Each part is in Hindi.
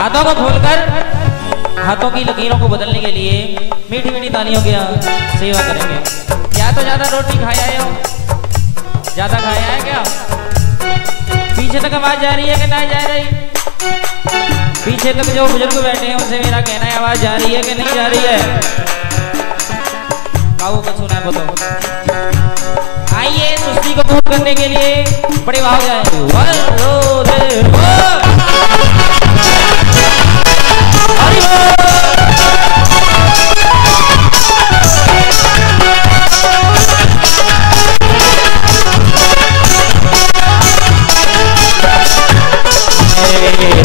हाथों को खोलकर हाथों की लकीरों को बदलने के लिए मीठी मीठी तालियों की सेवा करेंगे। क्या तो ज्यादा रोटी खाया है हो? ज्यादा खाया है क्या? पीछे तक आवाज जा रही है कि नहीं जा रही? पीछे तक जो बुजुर्ग बैठे हैं उनसे मेरा कहना है, आवाज जा रही है कि नहीं जा रही है? काऊ का सुना है बताओ। आइए सुस्ती को दूर करने के लिए बड़े भाव जाए।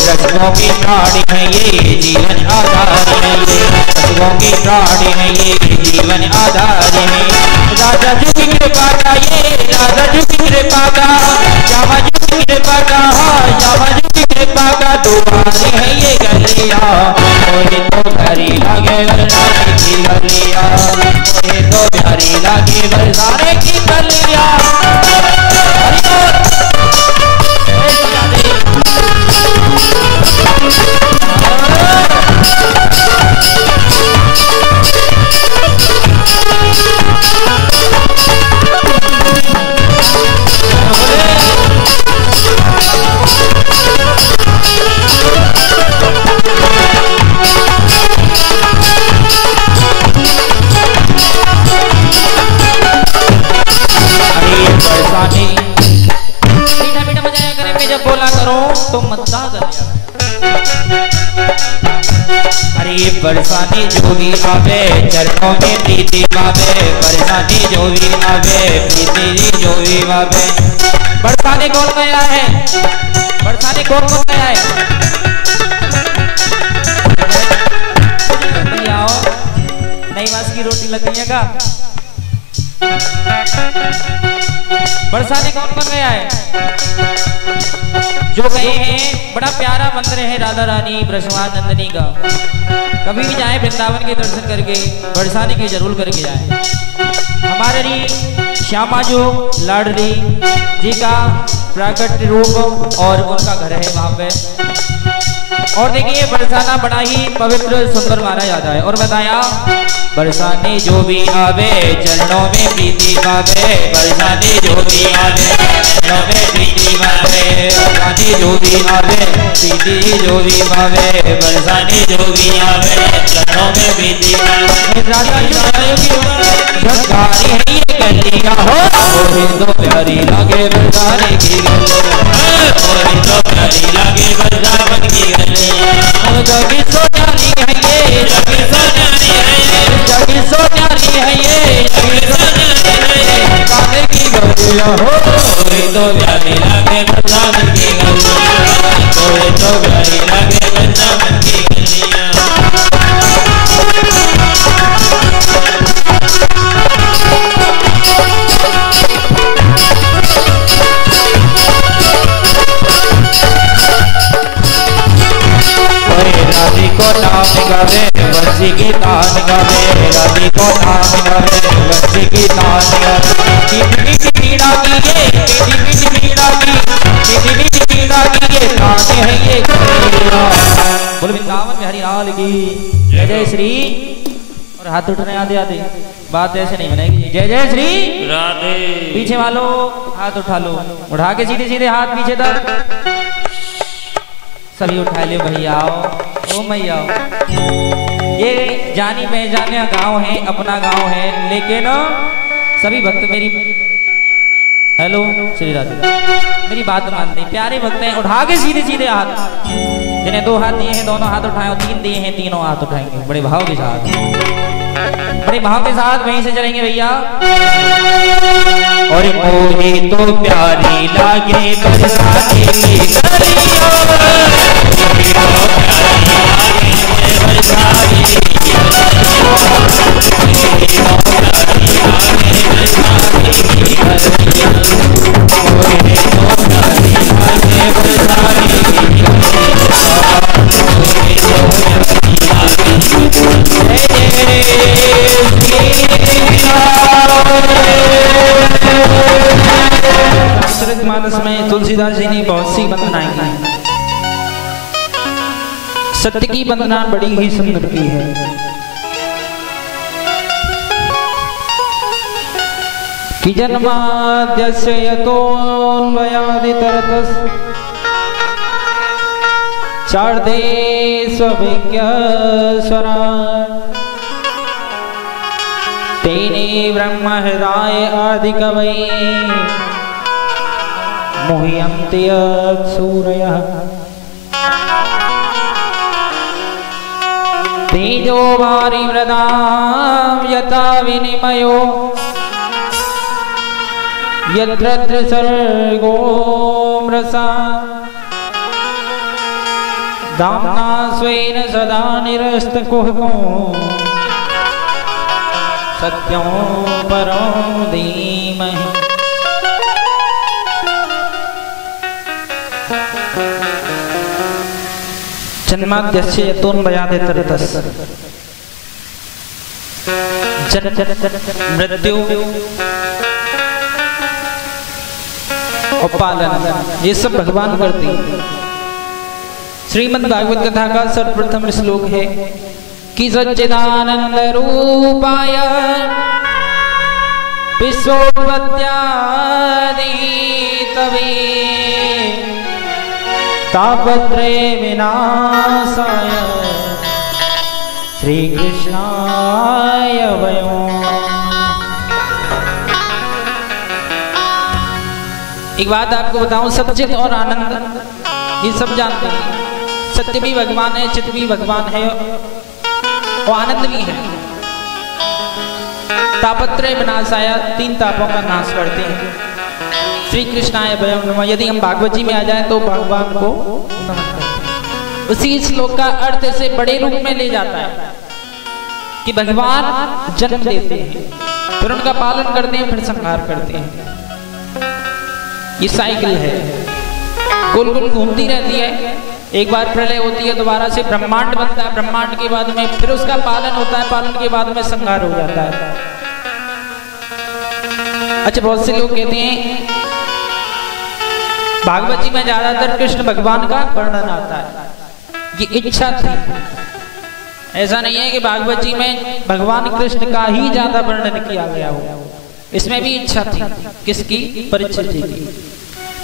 रस्मों की प्राणी है ये जीवन आधार है, ये रस्मों की प्राणी है ये जीवन आधार है। राजा जी की कृपा का ये राजा जी की कृपा का यामा जी की कृपा का यामा जी की कृपा का दुआर है ये गलिया। मुझे तो प्यारी लागे बरसाने की गलिया, मुझे तो प्यारी लागे बरसाने की गलिया। बरसाने जो भी आवे चरणों में प्रीति पावे, बरसाने जो भी आवे प्रीति जो भी पावे। बरसाने कौन गया है? बरसाने कौन कौन गया है? आओ, नई बास की रोटी लग गई है का? बरसाने कौन कौन गया है? जो गए हैं बड़ा प्यारा मंदिर है राधा रानी ब्रजवानंदिनी का। कभी भी जाए वृंदावन के दर्शन करके बरसाने की जरूर करके जाए। हमारी श्यामा जो लाडली जी का प्राकट रूप और उनका घर है वहां पे। और देखिए बरसाना बड़ा ही पवित्र सुंदर माना जाता है। और बताया बरसाने जो भी आवे चरणों में प्रीति पावे, बरसाने जो भी आवे चरणों में प्रीति पावे, बरसाने जो भी आवे प्रीति जो भी पावे, बरसाने जो भी आवे चरणों में प्रीति पावे। राजा सरकारी है ये गलिया हो, ओहे तो प्यारी लागे बरसाने की गलिया, ओहे तो प्यारी लागे बरसावन की गलिया। जगी सोनाली है ये जगी सोनाली है ये जगी सोनाली है ये जगी सोनाली है ये काले की गलिया हो, ओहे तो प्यारी लागे बरसावन की गलिया, ओहे तो प्यारी लागे बरसावन की गलिया। राधी को नाम गावे बंसी की तान गावे, राधी को नाम गावे बंसी की तान गावे। मीठी पीड़ा की ये मीठी मीठी पीड़ा की मीठी मीठी पीड़ा की ये तान है ये गलिया। बोल वृंदावन में हरि लाल की जय जय श्री। और हाथ उठने आते आते बात ऐसे नहीं बनेगी। जय जय श्री राधे। पीछे वालों हाथ उठा लो, उठा के सीधे सीधे हाथ पीछे तक सभी उठा लियो भैया। ओ मैया ये जानी पहचाने गांव है, अपना गांव है, लेकिन सभी भक्त मेरी हेलो श्री राधे मेरी बात मानते हैं, प्यारे भक्त हैं। उठा के सीधे सीधे हाथ, जिन्हें 2 हाथ दिए हैं दोनों हाथ उठाए, और 3 दिए हैं तीनों हाथ उठाएंगे बड़े भाव के साथ, बड़े भाव के साथ वहीं से चलेंगे भैया। और मोहे तो प्यारी लागे बरसाने की गलिया, मोहे तो प्यारी लागे बरसाने की गलिया, मोहे तो प्यारी लागे बरसाने की गलिया, मोहे तो प्यारी लागे बरसाने की गलिया, मोहे तो प्यारी लागे। मानस में तुलसीदास जी ने बहुत सी वंदनाएं की। सत्य की वंदना बड़ी ही सुंदर की है। कि जन्माद्यस्य यतोऽन्वयादितरतस् चार्दे स्वविज्ञस्वराट् तेने ब्रह्म हृदय आदिकवये मुह्यन्ति सूरयः तेजो वारिमृदां यथा विनिमयो यत्र त्रिसर्गो मृषा दाम्ना स्वेन सदा निरस्तकुहको सत्यं परं धीमहि। जन्माद्यस्य यतोऽन्वयादितरतस् मृत्यु और पालन ये सब भगवान करते हैं। श्रीमद् भागवत कथा का सर्वप्रथम श्लोक है कि सच्चिदानंद रूपाय विश्वोत्पत्त्यादितवे तापत्रय विनाशाय श्री कृष्णाय वयम्। एक बात आपको बताऊं, सच्चित और आनंद ये सब जानते हैं। सत्य भी भगवान है, चित भी भगवान है और आनंद भी है। तापत्रय विनाशाय तीन तापों का नाश करते हैं। श्री कृष्णाय वयम् नमः। यदि हम भागवत जी में आ जाएं तो भगवान को नमन करते हैं। उसी श्लोक का अर्थ इसे बड़े रूप में ले जाता है कि भगवान जन्म देते हैं, फिर उनका पालन करते हैं, फिर संहार करते हैं। ये साइकिल है, गोल गोल घूमती रहती है। एक बार प्रलय होती है, दोबारा से ब्रह्मांड बनता है, ब्रह्मांड के बाद में फिर उसका पालन होता है, पालन के बाद में संहार हो जाता है। अच्छा, बहुत से लोग कहते हैं भागवत जी में ज्यादातर कृष्ण भगवान का वर्णन आता है। ये इच्छा थी, ऐसा नहीं है कि भागवत जी में भगवान कृष्ण का ही ज्यादा वर्णन किया गया हो। इसमें भी इच्छा थी, किसकी? परीक्षित जी की।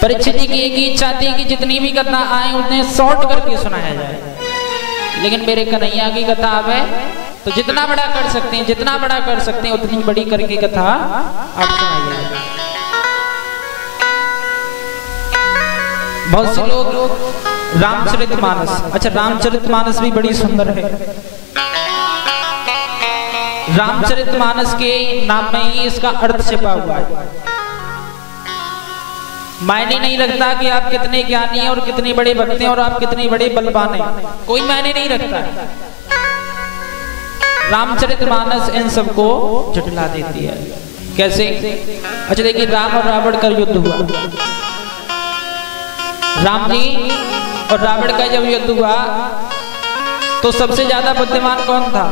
परीक्षित जी की एक ही इच्छा थी कि जितनी भी कथा आए उतने शॉर्ट करके सुनाया जाए। लेकिन मेरे कन्हैया की कथा आवे तो जितना बड़ा कर सकते हैं, जितना बड़ा कर सकते हैं उतनी बड़ी करके कथा आप सुनाइए। बहुत से लोग रामचरितमानस, अच्छा रामचरितमानस भी बड़ी सुंदर है। रामचरितमानस के नाम में ही इसका अर्थ छिपा हुआ है। मायने नहीं रखता कि आप कितने ज्ञानी हैं और कितने बड़े भक्त हैं और आप कितने बड़े बलवान हैं, कोई मायने नहीं रखता है। रामचरितमानस इन सबको झुठला देती है। कैसे? अच्छा देखिए, राम और रावण का युद्ध हुआ। राम जी और रावण का जब युद्ध हुआ तो सबसे ज्यादा बुद्धिमान कौन था?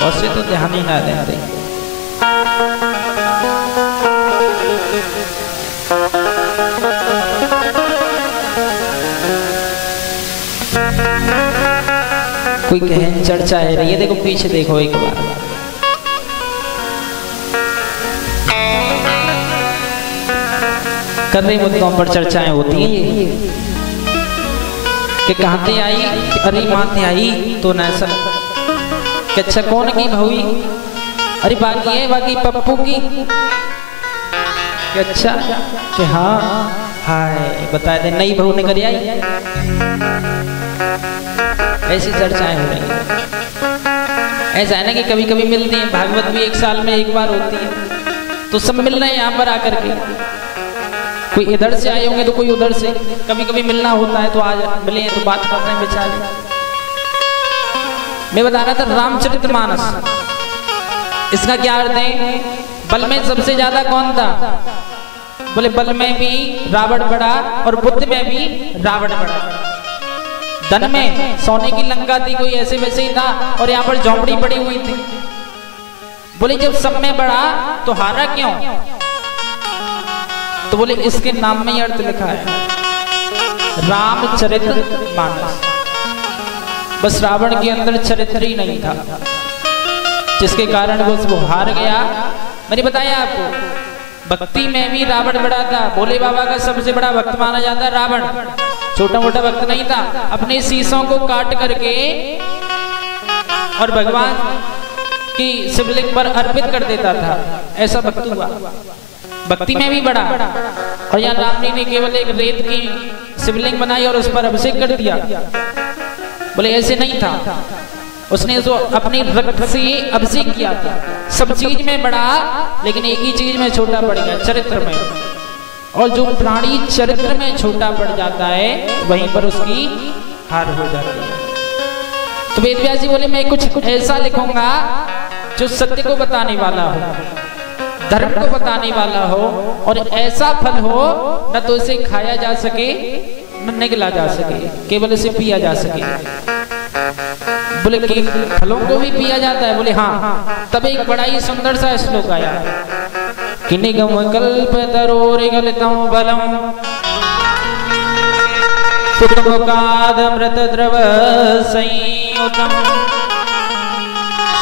बहुत से तो ध्यान ही ना देते। कोई गहन चर्चा है रही है, देखो पीछे देखो एक बार। कर रही मुद्दों पर चर्चाएं होती हैं ये कि कहते आई कि अरे माते आई तो नैसा कि अच्छा कौन की भौई? अरे बाकी है, बाकी पप्पू की। कि अच्छा कि हाँ हाय बता दे नई बहू ने कर आई। ऐसी चर्चाएं हो रही हैं। ऐसा है ना कि कभी कभी मिलती हैं, भागवत भी एक साल में एक बार होती है, तो सब मिल रहे हैं यहाँ पर आकर के। कोई इधर से आए होंगे तो कोई उधर से, कभी कभी मिलना होता है तो आज मिले हैं तो बात कर रहे हैं बेचारे। मैं बता रहा था रामचरितमानस, इसका क्या अर्थ है? बल में सबसे ज्यादा कौन था? बोले बल में भी रावण बड़ा और बुद्धि में भी रावण बड़ा। धन में सोने की लंका थी, कोई ऐसे वैसे ही था, और यहाँ पर झोंपड़ी पड़ी हुई थी। बोले जब सब में बड़ा तो हारा क्यों? तो बोले इसके नाम में ही अर्थ लिखा है रामचरितमानस। बस रावण के अंदर चरित्र ही नहीं था, जिसके कारण वो हार गया। मैंने बताया आपको भक्ति में भी रावण बड़ा था। भोले बाबा का सबसे बड़ा भक्त माना जाता है रावण, छोटा मोटा भक्त नहीं था। अपने शीशों को काट करके और भगवान की शिवलिंग पर अर्पित कर देता था, ऐसा भक्त हुआ। भक्ति में भी बड़ा। और यहाँ राम जी ने केवल एक रेत की शिवलिंग बनाई और उस पर अभिषेक कर दिया, बोले ऐसे नहीं था। उसने जो अपनी रक्त से अभिषेक किया था। सब चीज में बड़ा, लेकिन एक ही चीज में छोटा पड़ गया, चरित्र में। और जो प्राणी चरित्र में छोटा पड़ जाता है वहीं पर उसकी हार हो जाती है। तो वेद व्यास जी बोले मैं कुछ ऐसा लिखूंगा जो सत्य को बताने वाला हो, धर्म को बताने वाला हो, और ऐसा फल हो न तो इसे खाया जा सके न निगला जा सके, केवल इसे पिया जा सके। बोले कि फलों को भी पिया जाता है? बोले हाँ। तब एक बड़ा ही सुंदर सा श्लोक आया कि निगम कल्प तरोरिगलितं बलम सुखमुखादमृत द्रव संयुतम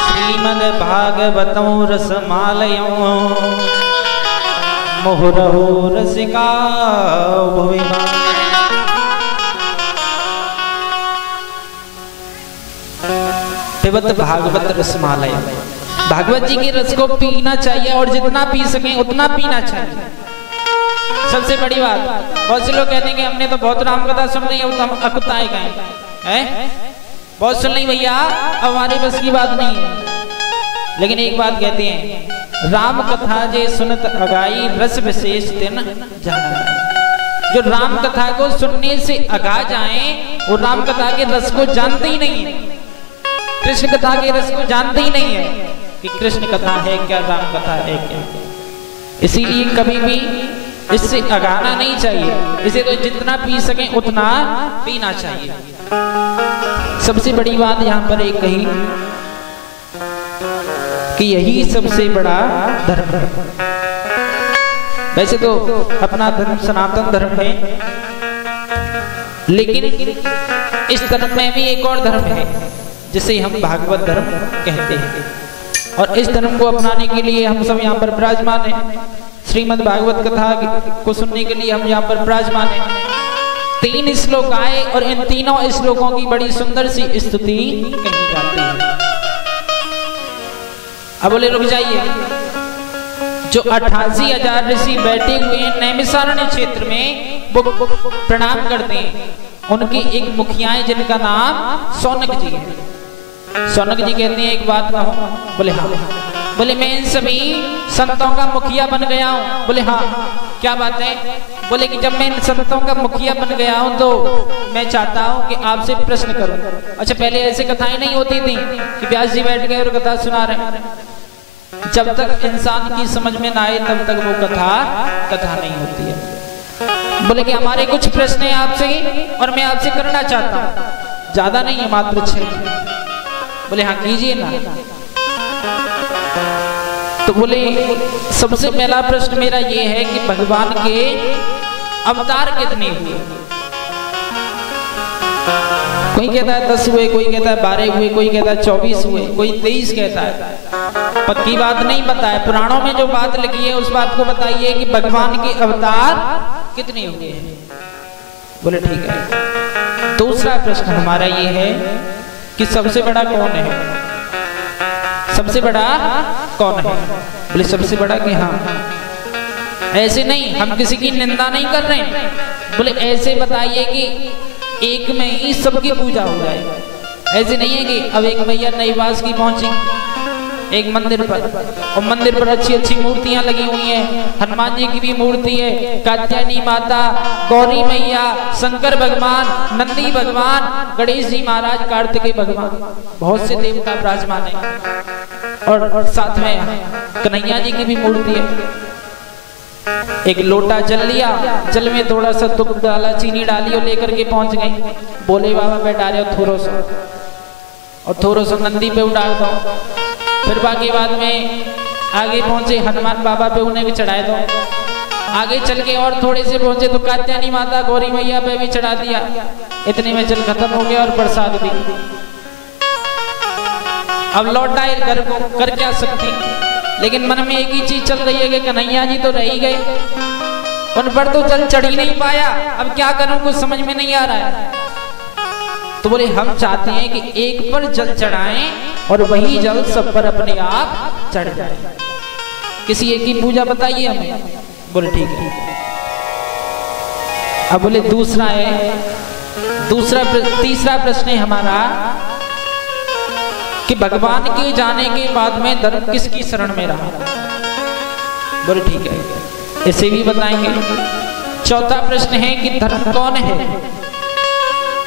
श्रीमद् भागवतं रसमालयं मुहुरहो रसिका भुवि। भागवत रसमालय, भागवत जी के रस को पीना चाहिए और जितना पी सके उतना पीना चाहिए। सबसे बड़ी बात, बहुत से लोग कहते हैं कि हमने तो बहुत राम कथा सुन ली, अब तो हम अकुताए गए हैं, बहुत सुन ली भैया, अब हमारे बस की बात नहीं है। लेकिन एक बात कहते हैं, राम कथा जे सुनत अगाई रस विशेष दिन जाना। जो राम कथा को सुनने से अगा जाए वो राम कथा के रस को जानते ही नहीं है, कृष्ण कथा के रस को जानते ही नहीं है कि कृष्ण कथा है क्या, राम कथा है क्या। इसीलिए कभी भी इससे अगाना नहीं चाहिए, इसे तो जितना पी सके उतना पीना चाहिए। सबसे बड़ी बात यहाँ पर एक कही कि यही सबसे बड़ा धर्म है। वैसे तो अपना धर्म सनातन धर्म है, लेकिन इस धर्म में भी एक और धर्म है जिसे हम भागवत धर्म कहते हैं। और इस धर्म को अपनाने के लिए हम सब यहाँ पर विराजमान हैं। श्रीमद् भागवत कथा को सुनने के लिए हम यहाँ पर विराजमान हैं। 3 श्लोक आए और इन तीनों श्लोकों की बड़ी सुंदर सी स्तुति कही जाती है। अब बोले रुक जाइए, जो 88,000 ऋषि बैठे हुए हैं नैमिषारण्य क्षेत्र में, वो प्रणाम करते हैं। उनकी एक मुखिया है जिनका नाम सौनक जी है। सौनक जी कहते हैं एक बात कहो? बोले हाँ। बोले मैं इन सभी संतों का मुखिया बन गया हूँ। बोले हाँ, क्या बात है? बोले कि जब मैं इन संतों का मुखिया बन गया हूँ तो मैं चाहता हूँ कि आपसे प्रश्न करूँ। अच्छा, पहले ऐसे कथाएं नहीं होती थी कि व्यास जी बैठ गए और कथा सुना रहे। जब तक इंसान की समझ में ना आए तब तक वो कथा नहीं होती है। बोले कि हमारे कुछ प्रश्न हैं आपसे और मैं आपसे करना चाहता हूँ, ज्यादा नहीं है, मात्र 6। बोले हाँ कीजिए ना। तो बोले सबसे पहला प्रश्न मेरा ये है कि भगवान के अवतार कितने हुए? कोई कहता है 10 हुए, कोई कहता है 12 हुए, कोई कहता है 24 हुए, कोई 23 कहता है। पक्की बात नहीं पता है, पुराणों में जो बात लिखी है उस बात को बताइए कि भगवान के अवतार कितने हुए हैं। बोले ठीक है। दूसरा प्रश्न हमारा ये है कि सबसे बड़ा कौन है? सबसे बड़ा कौन है? बोले सबसे बड़ा कि हाँ। ऐसे नहीं, हम किसी की निंदा नहीं कर रहे हैं। बोले ऐसे बताइए कि एक में ही सबकी पूजा हो जाए। ऐसे नहीं है कि अब एक भैया नईवास की पहुंची एक मंदिर पर, और मंदिर पर अच्छी अच्छी मूर्तियां लगी हुई हैं। हनुमान जी की भी मूर्ति है, कात्यायनी माता, गौरी मैया, शंकर भगवान, नंदी भगवान, गणेश जी महाराज, कार्तिकेय भगवान, बहुत से देवता विराजमान है। और साथ में कन्हैया जी की भी मूर्ति है। एक लोटा जल लिया, जल में थोड़ा सा दूध डाला, चीनी डाली और लेकर के पहुंच गई। बोले बाबा बैठा रहे हो थोड़ा सा, और थोड़ा सा नंदी पे उड़ा दो। फिर बाकी बाद में आगे पहुंचे हनुमान बाबा पे, उन्हें भी चढ़ाए दो। आगे चल के और थोड़े से पहुंचे तो कात्यायनी माता, गौरी मैया पे भी चढ़ा दिया। इतने में जल खत्म हो गया और प्रसाद भी। अब लौट आए घर को, कर क्या सकती, लेकिन मन में एक ही चीज चल रही है कि कन्हैया जी तो रह ही गए, उन पर तो जल चढ़ ही नहीं पाया, अब क्या करूं कुछ समझ में नहीं आ रहा है। तो बोले हम चाहते हैं कि एक पर जल चढ़ाएं और वही जल सब पर अपने आप चढ़ जाए, किसी एक की पूजा बताइए हमें। बोले ठीक है। अब बोले दूसरा है, तीसरा प्रश्न है हमारा कि भगवान के जाने के बाद में धर्म किसकी शरण में रहा। बोले ठीक है, इसे भी बताएंगे। चौथा प्रश्न है कि धर्म कौन है,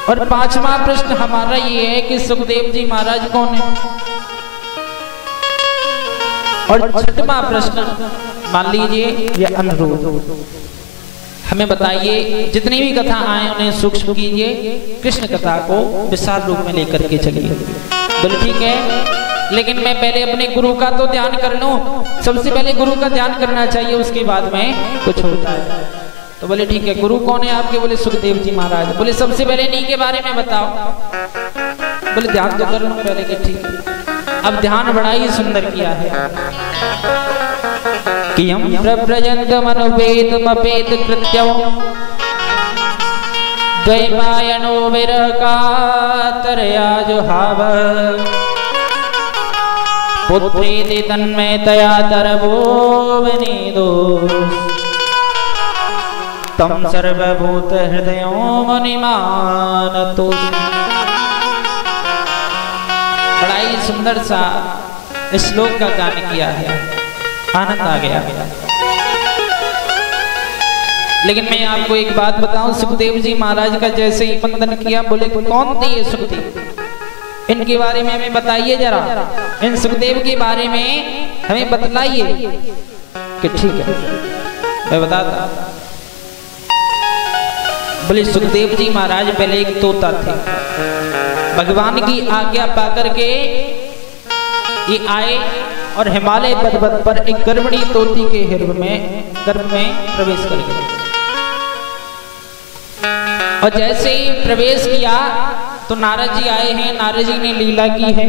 और पांचवा प्रश्न हमारा ये है कि सुखदेव जी महाराज कौन है, और छठवां प्रश्न मान लीजिए ये अनुरोध, हमें बताइए जितनी भी कथा आए उन्हें सूक्ष्म कीजिए, कृष्ण कथा को विशाल रूप में लेकर के चलिए। बोले ठीक है, लेकिन मैं पहले अपने गुरु का तो ध्यान कर लूं, सबसे पहले गुरु का ध्यान करना चाहिए, उसके बाद में कुछ होता है। तो बोले ठीक है, गुरु कौन है आपके। बोले सुखदेव जी महाराज। बोले सबसे पहले इन्हीं के बारे में बताओ। बोले ध्यान तो कर लूं पहले के, ठीक है। अब ध्यान बड़ा ही सुंदर किया है कि हम प्रव्रजन्त मनोवेदमपेत कृत्यं द्वैपायनो विरह कातरया जुहाव पुत्रेति तन्मयतया तरवो विनीदो तम सर्वभूत हृदयो मुनिमानतो। बड़ा ही सुंदर सा श्लोक का गान किया है, आनंद आ गया। लेकिन मैं आपको एक बात बताऊं, सुखदेव जी महाराज का जैसे ही वंदन किया, बोले कौन थे ये सुखदेव, इनके बारे में हमें बताइए जरा, इन सुखदेव के बारे में हमें बतलाइए। कि ठीक है मैं बताता। बोले सुखदेव जी महाराज पहले एक तोता थे, भगवान की आज्ञा पाकर के ये आए और हिमालय पर्वत पर एक गर्भणी तोती के गर्भ में प्रवेश कर गए। और जैसे ही प्रवेश किया तो नारद जी आए हैं, नारद जी ने लीला की है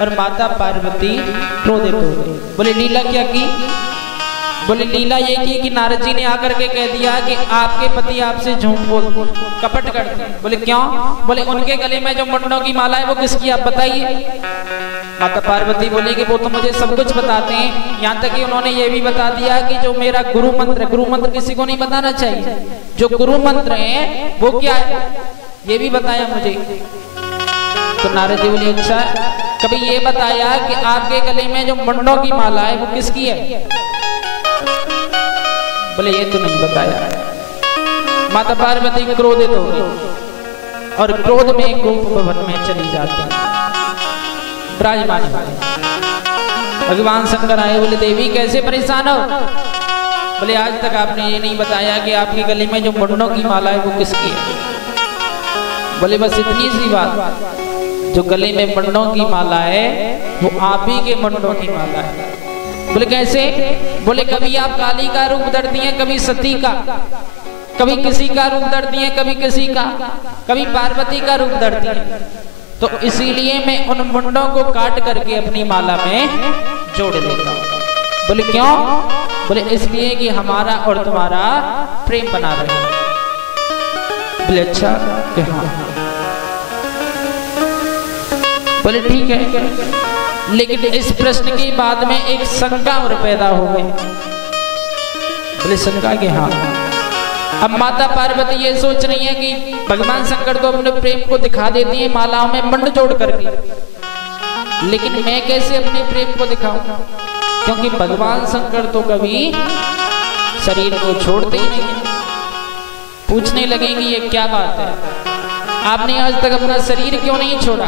और माता पार्वती क्रोधित हो गई। बोले लीला क्या की। बोले लीला ये की कि नारद जी ने आकर के कह दिया कि आपके पति आपसे झूठ बोल कपट करते हैं। बोले क्यों। बोले उनके गले में जो मुंडों की माला है वो किसकी, आप बताइए। माता पार्वती बोली कि वो तो मुझे सब कुछ बताते हैं, यहाँ तक कि उन्होंने ये भी बता दिया कि जो मेरा गुरु मंत्र किसी को नहीं बताना चाहिए, जो गुरु मंत्र है वो क्या है ये भी बताया मुझे। तो नारद जी बोले अच्छा कभी ये बताया कि आपके गले में जो मुंडों की माला है वो किसकी है। बोले ये तो नहीं बताया। माता पार्वती क्रोधित हो गई और क्रोध में गोप भवन में चली जाती है, विराजमान है। भगवान शंकर आए, बोले देवी कैसे परेशान हो। बोले आज तक आपने ये नहीं बताया कि आपके गले में जो मुंडों की माला है वो किसकी है। बोले बस इतनी सी बात, जो गले में मुंडों की माला है वो आप ही के मुंडों की माला है। बोले कैसे। बोले कभी आप काली का रूप धरती हैं, कभी सती का, कभी किसी का रूप धरती हैं, कभी किसी का, कभी पार्वती का रूप धरती हैं। तो इसीलिए मैं उन मुंडों को काट करके अपनी माला में जोड़ लेता हूँ। बोले क्यों। बोले इसलिए कि हमारा और तुम्हारा प्रेम बना रहे। बोले अच्छा कि हाँ। बोले ठीक है, लेकिन इस प्रश्न के बाद में एक शंका और पैदा हो गई। बोले शंका कि हाँ। अब माता पार्वती ये सोच रही है कि भगवान शंकर तो अपने प्रेम को दिखा देती है मालाओं में मंड जोड़ करके, लेकिन मैं कैसे अपने प्रेम को दिखाऊं, क्योंकि भगवान शंकर तो कभी शरीर को छोड़ते ही नहीं। पूछने लगेंगी ये क्या बात है, आपने आज तक अपना शरीर क्यों नहीं छोड़ा।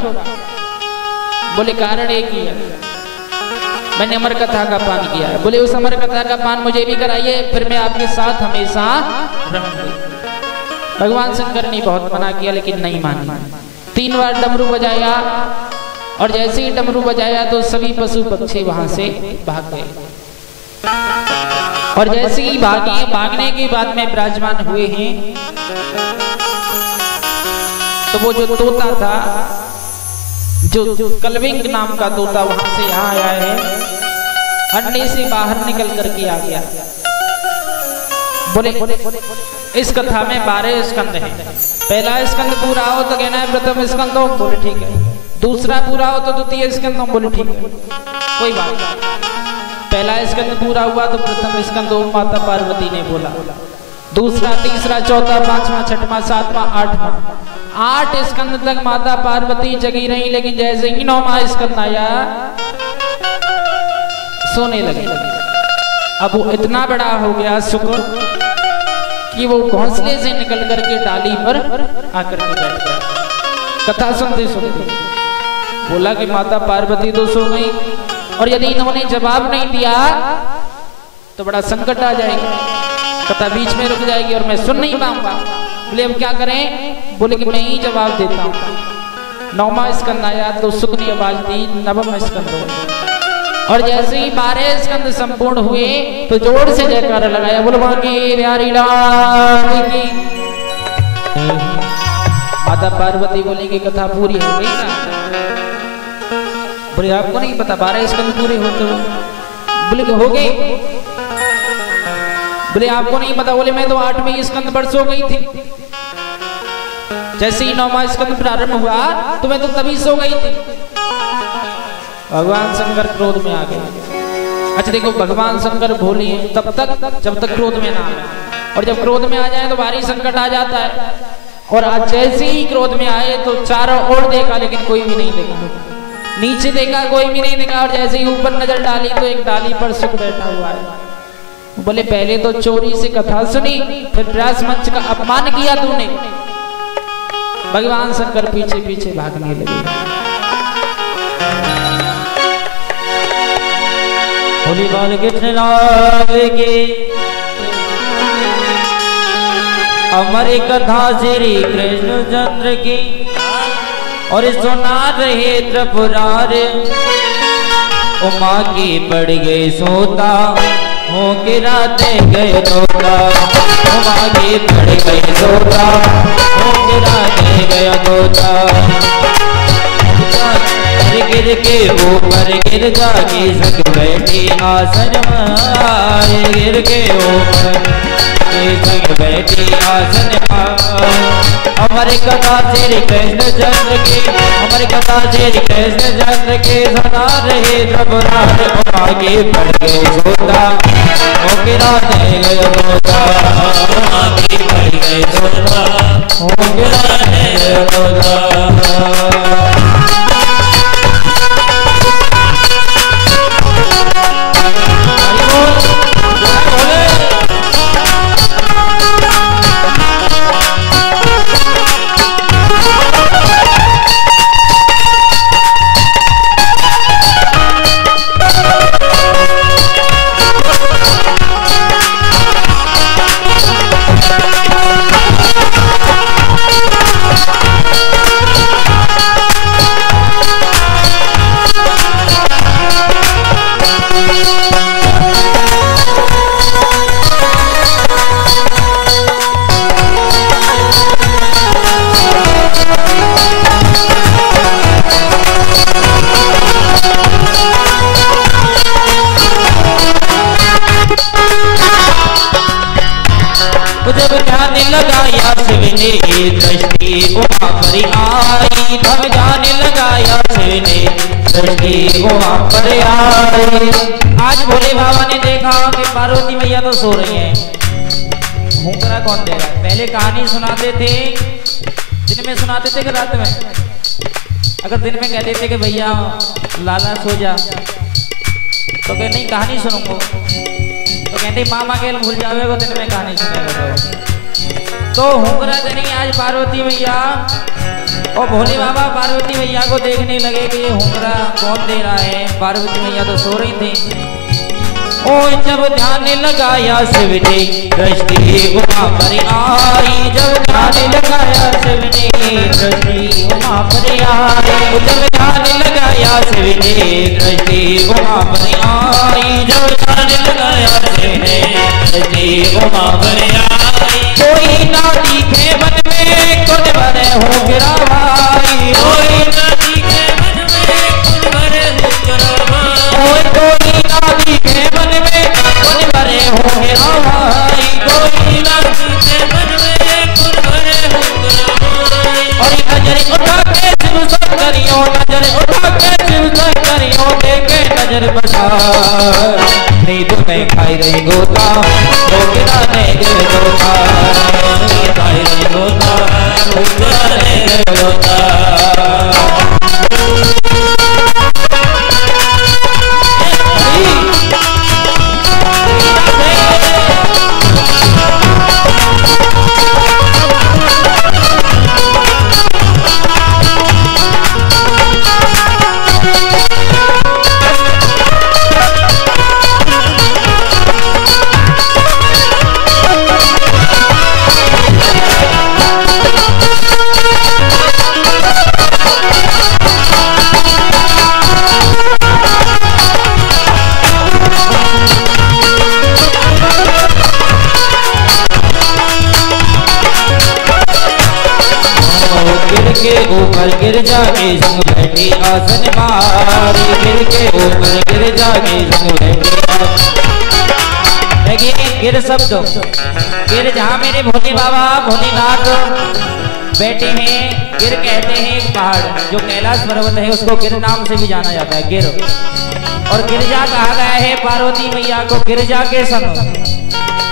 बोले कारण एक ही है, मैंने अमर कथा का पान किया है। बोले उस अमर कथा का पान मुझे भी कराइए, फिर मैं आपके साथ हमेशा रहूंगी। भगवान शंकर ने बहुत मना किया लेकिन नहीं मानी। 3 बार डमरू बजाया और जैसे ही डमरू बजाया तो सभी पशु पक्षी वहां से भाग गए। और जैसे ही भागने के बाद में विराजमान हुए हैं तो वो जो तोता था जो कलविंग नाम का तोता वहां से यहाँ आया है, अंडे से बाहर निकल करके आ गया। बोले इस कथा में 12 स्कंद हैं। पहला स्कंद पूरा हो तो कहना है प्रथम स्कंद हो, बोले ठीक है। दूसरा पूरा हो तो द्वितीय स्कंद हो, बोले ठीक है, कोई बात नहीं। पहला स्कंद पूरा हुआ तो प्रथम स्कंद ओम माता पार्वती ने बोला। दूसरा, तीसरा, चौथा, पांचवा, छठवां, सातवां, आठवां, 8 स्कंद तक माता पार्वती जगी रही। लेकिन जैसे ही 9वां स्कंद आया सोने लगे। अब वो इतना बड़ा हो गया शुक्र कि वो घोंसले से निकल करके डाली पर आकर के बैठ गया। कथा सुनते सुनते बोला कि माता पार्वती तो सो गई और यदि इन्होंने जवाब नहीं दिया तो बड़ा संकट आ जाएगा, कथा बीच में रुक जाएगी और मैं सुन नहीं पाऊंगा। बोले अब क्या करें? बोले कि मैं ही जवाब देता हूँ। 9वां स्कंद आया तो सुख ने आवाज दी 9वां स्कंद हो। और जैसे ही 12 स्कंद संपूर्ण हुए तो जोर से जयकारा लगाया, बोलो बाकी बिहारी लाल की। माता पार्वती बोली कि कथा पूरी हो गई ना? बोले आपको नहीं पता 12 स्कंद पूरे होते हो? बोले कि हो गए। बोले आपको नहीं पता? बोले मैं तो 8वें स्कंद पर सो गई थी। जैसे ही 9वां स्कंद प्रारंभ हुआ तो मैं तो तभी सो गई थी। भगवान शंकर क्रोध में आ गए। अच्छा देखो, भगवान शंकर भोले हैं तब तक जब तक क्रोध में ना आए, और जब क्रोध में आ जाए तो भारी संकट आ जाता है। और आज जैसे ही क्रोध में आए तो चारों ओर देखा लेकिन कोई भी नहीं देखा, नीचे देखा कोई भी नहीं देखा, और जैसे ही ऊपर नजर डाली तो एक डाली पर सुख बैठा हुआ है। बोले पहले तो चोरी से कथा सुनी, फिर व्यास मंच का अपमान किया तूने। भगवान शंकर पीछे पीछे भागने लगे। होली बाल कृष्ण लागे अमर कथा श्री कृष्ण चंद्र की, और सुना रहे त्रिपुरारे उमा की पड़ गई सोता हो गिराते गए तोता। उमा की पड़ गई सोता हो गिराते गया तोता। गिर के ऊपर गिर जाके सक बैठी आसन मारे, गिर के ऊपर सक बैठी आसन मारे। हमारे कथा श्री कृष्ण चंद्र के, हमारे कथा श्री कृष्ण चंद्र के सदा रहे त्रिपुरार। आगे बढ़ गए सोता हो गिराते गए तोता। आगे बढ़ गए सोता हो गिराते गए तोता। जब ध्यान लगाया शिव ने दृष्टि उमा पर आई, तब ध्यान लगाया शिव ने दृष्टि उमा पर आई। आज भोले बाबा ने देखा कि पार्वती मैया तो सो रही है, हुंकरा कौन देगा? पहले कहानी सुनाते थे, दिन में सुनाते थे कि रात में? अगर दिन में कहते थे कि भैया लाला सो जा तो कह नहीं कहानी सुनूंगा, तो कहते मामा के भूल जावे दिन में कहानी सुनेगा। तो हुंकरा देनी आज पार्वती मैया और भोले बाबा पार्वती मैया को देखने लगे कि ये हुंकरा कौन दे रहा है। पार्वती मैया तो सो रही थी। ओ जब ध्यान लगाया शिव ने दृष्टि उमा पर आई, जब ध्यान लगाया शिव ने दृष्टि उमा पर आई। जब ध्यान लगाया शिव ने दृष्टि उमा पर आई, जब ध्यान लगाया शिव ने दृष्टि उमा पर आई। कोई ना दिखे मन में खुद बने हो गिरा भाई, कोई ना दिखे मन बसार नींद में खाई रही गोता वो गिराने गिर गोता खाई रही गोता वो गिराने गिर गोता ऊपर गिर जाके संग बैठी आसन मारी गिर के ऊपर गिर जाके संग बैठी देखिए गिर शब्द गिर जहाँ मेरे भोले बाबा भोलेनाथ बैठे हैं गिर कहते हैं एक पहाड़ जो कैलाश पर्वत है उसको गिर नाम से भी जाना जाता है गिर। और गिरजा कहा गया है पार्वती मैया को गिरजा के संग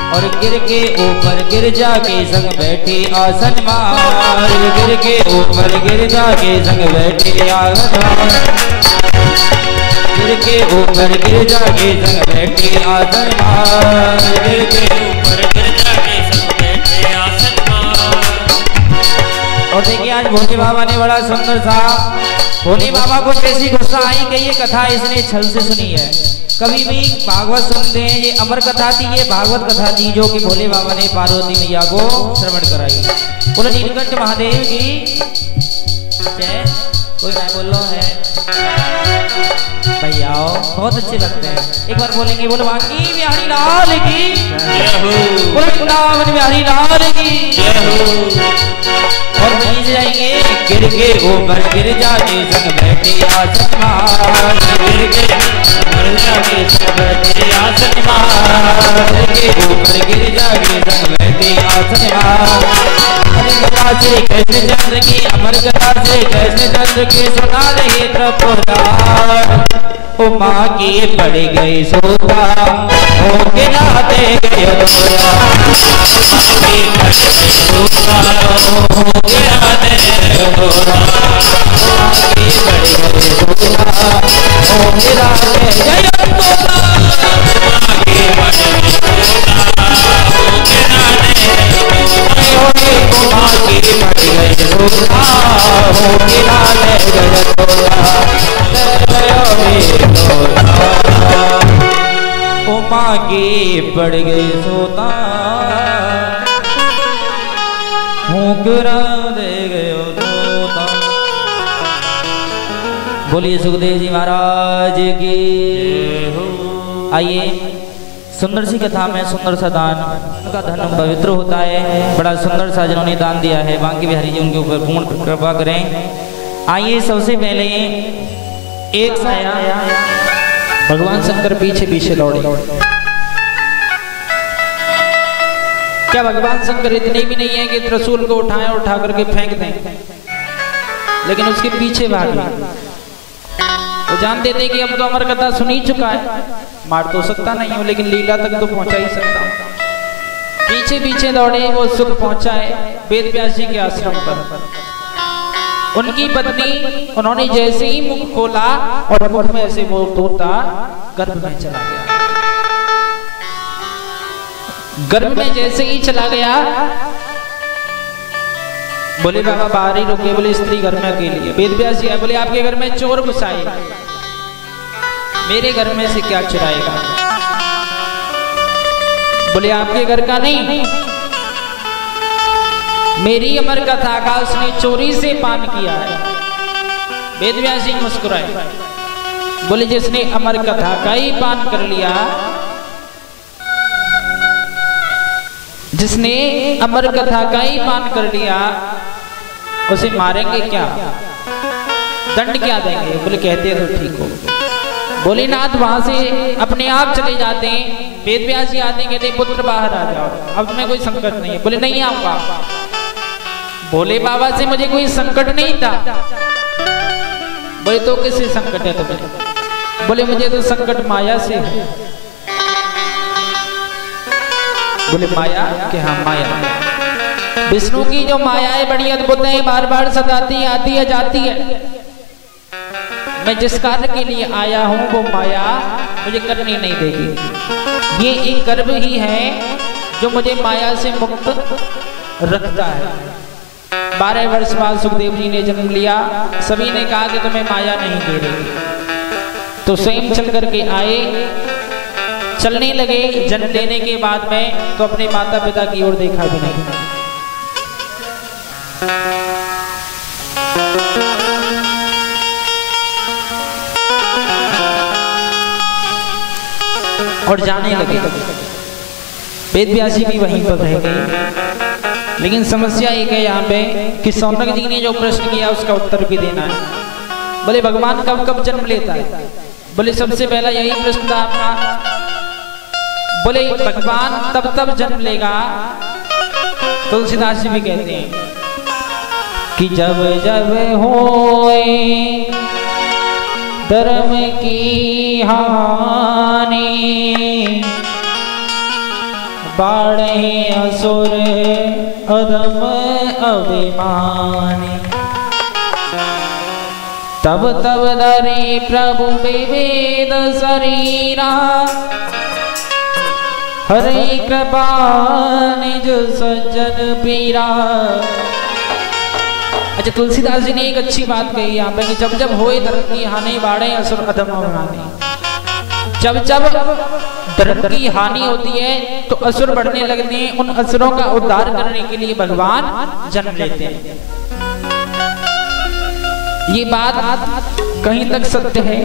और गिर के ऊपर गिर जाके संग बैठी आसन मार गिर के ऊपर गिर जाके संग बैठी आसन मार गिर के ऊपर गिर जाके संग बैठी आसन मार गिर के ऊपर गिर जाके संग बैठी आसन मार। और देखिए आज भोले बाबा ने बड़ा सुंदर सा भोले बाबा को कैसी गुस्सा आई कि ये कथा इसने छल से सुनी है। कभी भी भागवत सुनते हैं ये अमर कथा थी ये भागवत कथा थी जो कि भोले बाबा ने पार्वती मैया को श्रवण कराई। बोलो नीलकंठ महादेव की जय। कोई ना बोल लो है भैया बहुत अच्छे लगते हैं। एक बार बोलेंगे बोलो बाकी बिहारी लाल की बोलो वृंदावन बिहारी लाल की। और वहीं से जाएंगे गिर के ऊपर गिर जाके संग बैठी आसन मार गिर के ऊपर जाके संग बैठी आसन मार गिर के ऊपर गिर जाके संग बैठी आसन मार। कथा श्री कृष्ण चंद्र की अमर कथा श्री कृष्ण चंद्र की सुना रही त्रिपुरार ओ माँ की पड़ गई सोता हो गिराते गए दोरा की पड़ गई सोता हो गिराते गए दोरा की पड़ गई सोता हो गिराते गए दोरा की पड़ गई सोता हो गिराते गए दोरा हो गिराते गए उमा की पड़ गई सोता हुकरा दे गयो सोता। बोलिए सुखदेव जी महाराज की। आइए सुंदर सी कथा में सुंदर सा दान उनका धन पवित्र होता है। बड़ा सुंदर सा जिन्होंने दान दिया है बांके बिहारी जी उनके ऊपर पूर्ण कृपा करें। आइए सबसे पहले एक साया भगवान शंकर पीछे पीछे दौड़े। क्या भगवान शंकर इतने भी नहीं है कि त्रिशूल को उठाएं और उठा करके फेंक दें, लेकिन उसके पीछे भागे। वो जानते थे कि अब तो अमर कथा सुन ही चुका है, मार तो सकता नहीं हूं लेकिन लीला तक तो पहुंचा ही सकता हूं। पीछे पीछे दौड़े वो सुख पहुंचाए वेद व्यास जी के आश्रम पर। उनकी पत्नी उन्होंने जैसे ही मुख खोला और मुख में ऐसे वो तोता गर्भ में चला गया। गर्भ में जैसे ही चला गया बोले बाबा बाहर ही रुके। बोले स्त्री घर में अकेली है। वेद व्यास जी बोले आपके घर में चोर घुसाए, मेरे घर में से क्या चुराएगा? बोले आपके घर का नहीं, मेरी अमर कथा का उसने चोरी से पान किया है। वेद व्यास जी मुस्कुराए, बोले जिसने अमर कथा का ही पान कर लिया, जिसने अमर कथा का ही पान कर लिया, उसे मारेंगे क्या, दंड क्या देंगे? बोले कहते तो ठीक हो। बोले नाथ वहां से अपने आप चले जाते हैं। वेद व्यास जी आते कहते पुत्र बाहर आ जाओ, अब तुम्हें कोई संकट नहीं है। बोले नहीं आऊंगा। भोले बाबा से मुझे कोई संकट नहीं था। बोले तो किससे संकट है तुम्हें? बोले मुझे तो संकट माया से है। बोले माया कि हाँ माया। विष्णु की जो मायाएं बड़ी अद्भुत है, बार बार सताती आती है जाती है। मैं जिस कार्य के लिए आया हूं वो माया मुझे करने नहीं देगी। ये एक गर्भ ही है जो मुझे माया से मुक्त रखता है। 12 वर्ष बाद सुखदेव जी ने जन्म लिया। सभी ने कहा कि तुम्हें माया नहीं दे रही, तो स्वयं चल करके आए, चलने लगे। जन्म लेने के बाद में तो अपने माता पिता की ओर देखा भी नहीं। और जाने लगे। वेद व्यासी भी वहीं पर रह गई। लेकिन समस्या एक है यहाँ पे कि शौनक जी ने जो प्रश्न किया उसका उत्तर भी देना है। बोले भगवान कब कब जन्म लेता है? बोले सबसे पहला यही प्रश्न था आपका। बोले भगवान तब तब जन्म लेगा, तुलसीदास जी भी कहते हैं कि जब जब होए धर्म की हानि, बाढ़े असुर अधम अभिमानी, तब तब धरे प्रभु विवेद शरीरा, हरे कृपा निज सज्जन पीरा। अच्छा, तुलसीदास जी ने एक अच्छी बात कही यहाँ पे कि जब जब होए धर्म की हानि, बाढ़े असुर अधम अभिमानी। जब जब धर्म की हानि होती है तो असुर बढ़ने लगते हैं। उन असुरों का उद्धार करने के लिए भगवान जन्म लेते हैं। ये बात कहीं तक सत्य है,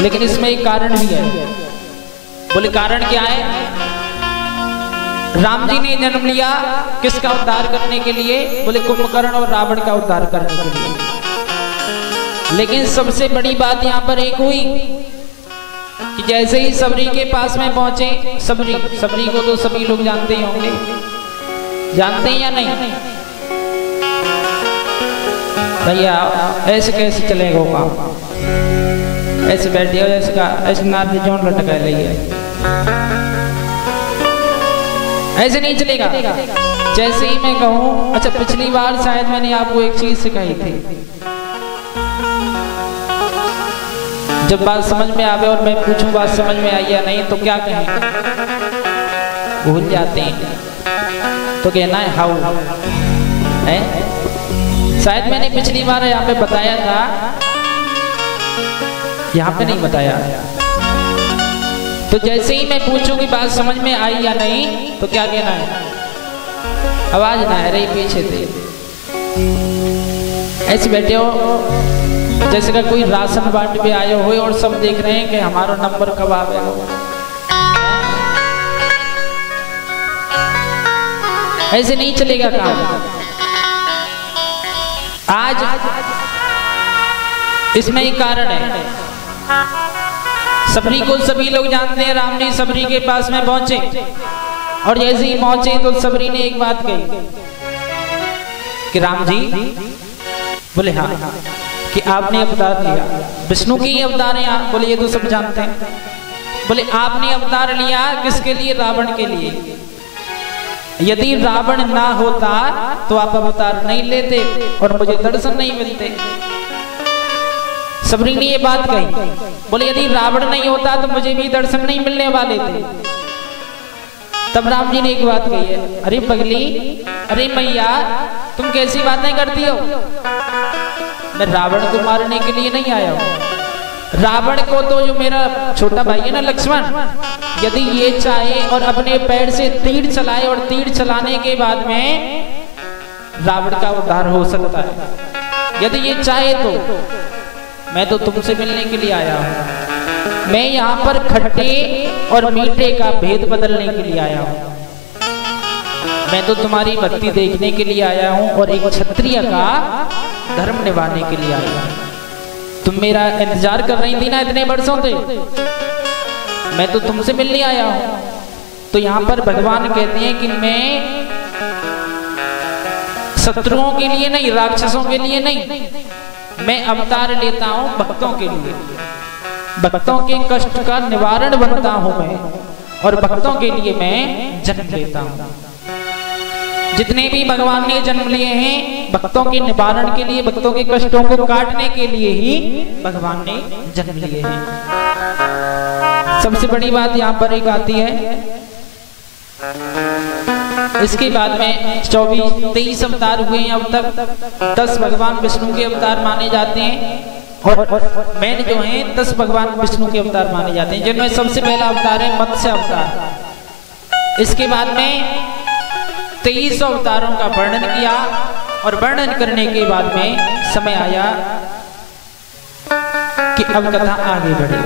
लेकिन इसमें एक कारण भी है। बोले कारण क्या है? राम जी ने जन्म लिया किसका उद्धार करने के लिए? बोले कुंभकर्ण और रावण का उद्धार करने के लिए। लेकिन सबसे बड़ी बात यहाँ पर एक हुई कि जैसे ही सबरी के पास में पहुंचे, सबरी को तो सभी लोग जानते ही होंगे, जानते हैं या नहीं? भैया ऐसे कैसे चलेगा काम? ऐसे बैठे हो ऐसे नारी जोन लटका है, ऐसे नहीं चलेगा। जैसे ही मैं कहूं, अच्छा पिछली बार शायद मैंने आपको एक चीज सिखाई थी, जब बात समझ में आवे और मैं पूछूं बात समझ में आई या नहीं तो क्या कहें? भूल जाते हैं तो कहना है हाउ है। शायद मैंने पिछली बार यहाँ पे बताया था, यहाँ पे नहीं बताया। तो जैसे ही मैं पूछूं कि बात समझ में आई या नहीं तो क्या कहना है? आवाज ना है रे पीछे थे। ऐसे बैठे हो जैसे का कोई राशन बांट पे आए हो और सब देख रहे हैं कि हमारा नंबर कब आवेगा। ऐसे नहीं चलेगा काम। आज इसमें एक कारण है। सबरी को सभी लोग जानते हैं। राम जी सबरी के पास में पहुंचे और जैसे ही पहुंचे तो सबरी ने एक बात कही कि राम जी, बोले हाँ, कि आपने अवतार लिया, विष्णु की ही अवतार है आप। बोले ये तो सब जानते हैं। बोले आपने अवतार लिया किसके लिए? रावण के लिए। यदि रावण ना होता तो आप अवतार नहीं लेते और मुझे दर्शन नहीं मिलते। सबरी ने ये बात कही। बोले यदि रावण नहीं होता तो मुझे भी दर्शन नहीं मिलने वाले थे। तब राम जी ने एक बात कही है, अरे पगली, अरे मैया, तुम कैसी बातें करती हो? मैं रावण को मारने के लिए नहीं आया हूं। रावण को तो जो मेरा छोटा भाई है ना लक्ष्मण, यदि ये चाहे और अपने पैर से तीर चलाए और तीर चलाने के बाद में रावण का उद्धार हो सकता है। यदि ये चाहे तो मैं तो तुमसे मिलने के लिए आया हूं। मैं यहाँ पर खट्टे और मीठे का भेद बदलने के लिए आया हूं। मैं तो तुम्हारी भक्ति देखने के लिए आया हूं और एक क्षत्रिय का धर्म निभाने के लिए आया हूं। तुम मेरा इंतजार कर रही थी ना इतने वर्षों से, मैं तो तुमसे मिलने आया हूं। तो यहाँ पर भगवान कहते हैं कि मैं शत्रुओं के लिए नहीं, राक्षसों के लिए नहीं, मैं अवतार लेता हूं भक्तों के लिए। भक्तों के कष्ट का निवारण बनता हूं मैं, और भक्तों के लिए मैं जन्म लेता हूं। जितने भी भगवान ने जन्म लिए हैं भक्तों के निवारण के लिए, भक्तों के कष्टों को काटने के लिए ही भगवान ने जन्म लिए हैं। सबसे बड़ी बात यहाँ पर एक आती है, इसके बाद में 23 अवतार हुए हैं अब तक। 10 भगवान विष्णु के अवतार माने जाते हैं, और मैंने जो है 10 भगवान विष्णु के अवतार माने जाते हैं, जिनमें सबसे पहला अवतार है मत्स्य अवतार। इसके बाद में 23 अवतारों का वर्णन किया, और वर्णन करने के बाद में समय आया कि अब कथा आगे बढ़े।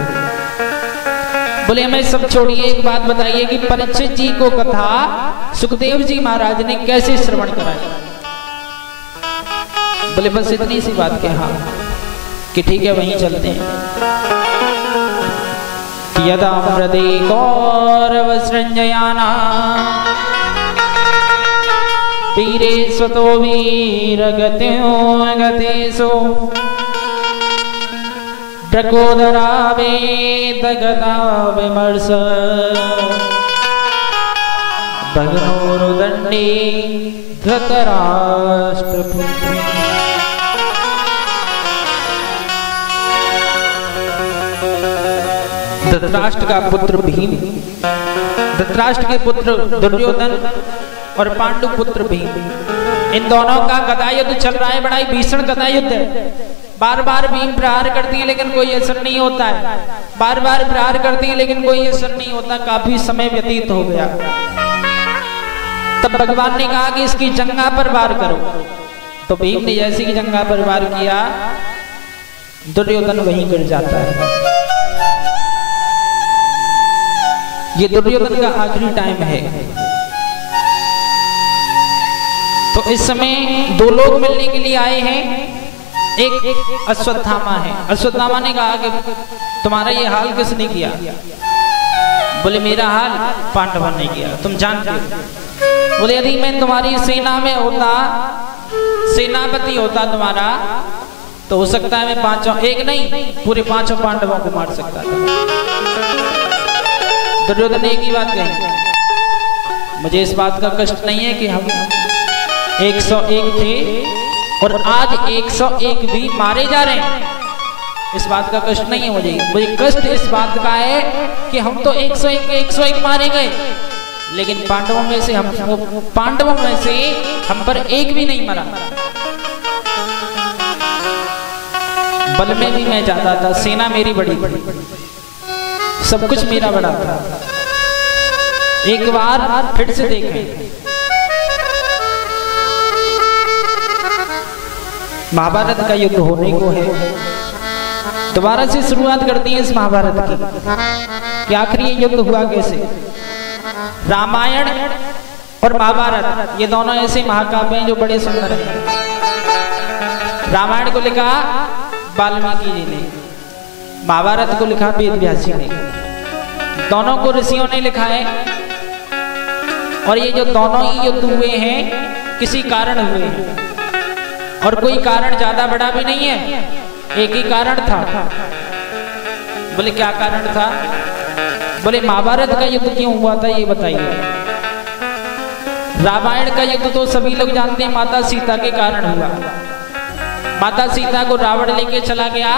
बोले हमें सब छोड़िए, एक बात बताइए कि परीक्षित जी को कथा सुखदेव जी महाराज ने कैसे श्रवण कराई? बोले बस इतनी सी बात के हाँ कि ठीक है वहीं चलते हैं। यदा हृदय कौरव सृंजयाना वीरे स्वतो वीर गतेषु प्रकोदरावेद गदा विमर्श भग्नोरुदण्डे धृतराष्ट्रपुत्री। धृतराष्ट्र का पुत्र भीम, धृतराष्ट्र के पुत्र दुर्योधन और पांडु पुत्र भीम, इन दोनों का गदा युद्ध चल रहा है। बड़ा ही भीषण गदा युद्ध है। बार बार भीम प्रहार करती है लेकिन कोई असर नहीं होता है, बार बार प्रहार करती है लेकिन कोई असर नहीं होता। काफी समय व्यतीत हो गया, तब भगवान ने कहा कि इसकी जंघा पर वार करो। तो भीम ने जैसे कि जंघा पर वार किया, दुर्योधन वहीं गिर जाता है। ये दुर्योधन का आखिरी टाइम है। तो इस समय दो लोग मिलने के लिए आए हैं। एक अश्वत्थामा है। अश्वत्थामा ने कहा कि तुम्हारा ये हाल किसने किया? बोले मेरा हाल पांडवों ने किया, तुम जानते हो। बोले यदि मैं तुम्हारी सेना में होता, सेनापति होता तुम्हारा, तो हो सकता है मैं पांचों, एक नहीं पूरे 5 पांडवों को मार सकता था। दुर्योधन ने एक ही बात कही, मुझे इस बात का कष्ट नहीं है कि हम 101 थे और आज 101 भी मारे जा रहे हैं, इस बात का कष्ट नहीं है मुझे कष्ट इस बात का है कि हम तो 101 मारे गए, लेकिन पांडवों में से हम पर एक भी नहीं मरा। बल में भी मैं ज्यादा था, सेना मेरी बड़ी बड़ी, सब कुछ मेरा बड़ा था। एक बार फिर से देखें, महाभारत का युद्ध होने को है। दोबारा से शुरुआत करती है इस महाभारत की कि आखिर ये युद्ध हुआ कैसे। रामायण और महाभारत ये दोनों ऐसे महाकाव्य हैं जो बड़े सुंदर हैं। रामायण को लिखा वाल्मीकि जी ने, महाभारत को लिखा वेद व्यास जी ने। दोनों को ऋषियों ने लिखा है, और ये जो दोनों ही युद्ध हुए हैं किसी कारण हुए हैं, और कोई कारण ज्यादा बड़ा भी नहीं है, एक ही कारण था। बोले क्या कारण था? बोले महाभारत का युद्ध क्यों हुआ था ये बताइए। रामायण का युद्ध तो सभी लोग जानते हैं, माता सीता के कारण हुआ। माता सीता को रावण लेके चला गया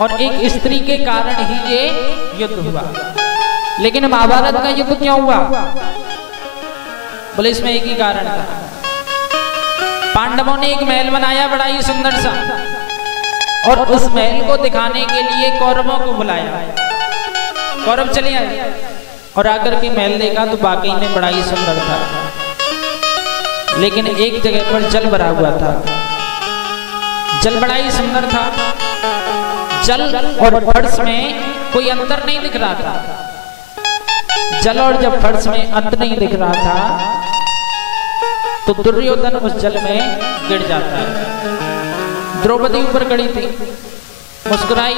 और एक स्त्री के कारण ही ये युद्ध हुआ। लेकिन महाभारत का युद्ध क्यों हुआ? बोले इसमें एक ही कारण था। पांडवों ने एक महल बनाया बड़ा ही सुंदर सा, और उस महल को दिखाने के लिए कौरवों को बुलाया। कौरव चले आए और आकर के महल देखा तो वाकई में बड़ा ही सुंदर था, लेकिन एक जगह पर जल भरा हुआ था। जल बड़ा ही सुंदर था, जल और फर्श में कोई अंतर नहीं दिख रहा था। जल और जब फर्श में अंतर नहीं दिख रहा था तो दुर्योधन उस जल में गिर जाता है। द्रौपदी ऊपर खड़ी थी, मुस्कुराई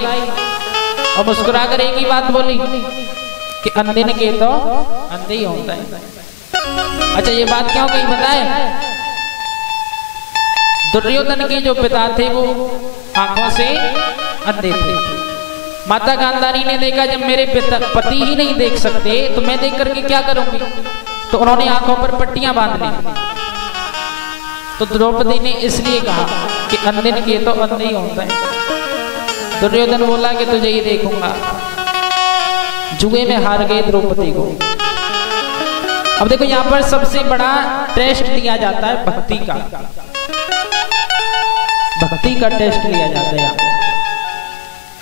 और मुस्कुराकर एक ही बात बोली कि अंधे ने के तो अंधे ही होता है। अच्छा ये बात क्यों कही बताए? दुर्योधन के जो पिता थे वो आंखों से अंधे थे, माता गांधारी ने देखा जब मेरे पति ही नहीं देख सकते तो मैं देख करके क्या करूंगी, तो उन्होंने आंखों पर पट्टियां बांध ली। तो द्रौपदी ने इसलिए कहा कि अंधे के तो अंधे ही होता है। दुर्योधन बोला कि तुझे ही देखूंगा। जुए में हार गए द्रौपदी को। अब देखो यहाँ पर सबसे बड़ा टेस्ट लिया जाता है भक्ति का, भक्ति का टेस्ट लिया जाता है।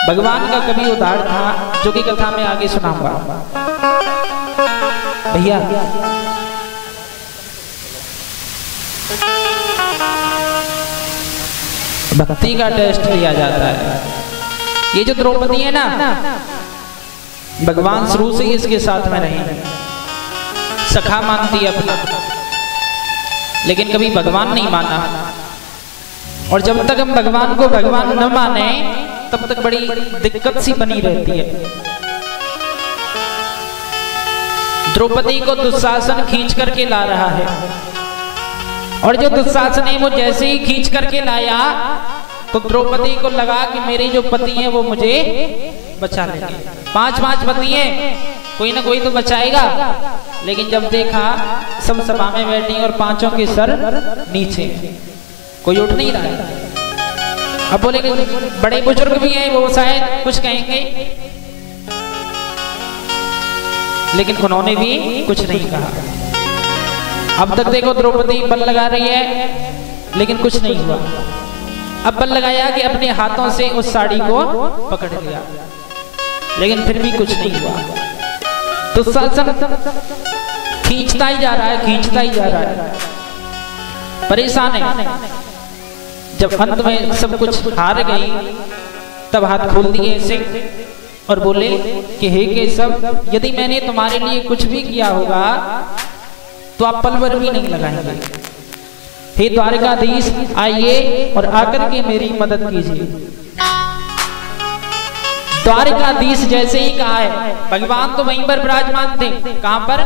भगवान का कभी उदाहरण था जो कि कथा में आगे सुनाऊंगा। भैया भक्ति का टेस्ट लिया जाता है। ये जो द्रौपदी है ना, भगवान शुरू से इसके साथ में रहे, सखा मानती है अपना, लेकिन कभी भगवान नहीं माना। और जब तक हम भगवान को भगवान न माने तब तक बड़ी दिक्कत सी बनी रहती है। द्रौपदी को दुशासन खींच करके ला रहा है, और जो दुशासन है वो जैसे ही खींच करके लाया तो द्रौपदी को लगा कि मेरे जो पति हैं वो मुझे बचा लेंगे। 5 पति हैं, कोई ना कोई तो बचाएगा। लेकिन जब देखा सब सभा में बैठी और 5 के सर नीचे, कोई उठ नहीं रहा है। अब बोले बड़े बुजुर्ग भी हैं, वो शायद कुछ कहेंगे, लेकिन उन्होंने भी कुछ नहीं कहा। अब तक देखो द्रौपदी बल लगा रही है, लेकिन कुछ नहीं हुआ। अब बल लगाया कि अपने हाथों से उस साड़ी को पकड़ लिया, लेकिन फिर भी कुछ नहीं हुआ। तो दुशासन खींचता ही जा रहा है, खींचता ही जा रहा है, परेशान है। जब अंत में सब कुछ हार गई तब हाथ खोल दिए ऐसे और बोले कि हे केशव, यदि मैंने तुम्हारे लिए कुछ भी किया होगा तो आप पल भर भी नहीं लगाएंगे। हे द्वारकाधीश, आइए और आकर के मेरी मदद कीजिए। द्वारकाधीश जैसे ही कहा है, भगवान तो वहीं पर विराजमान थे। कहां पर?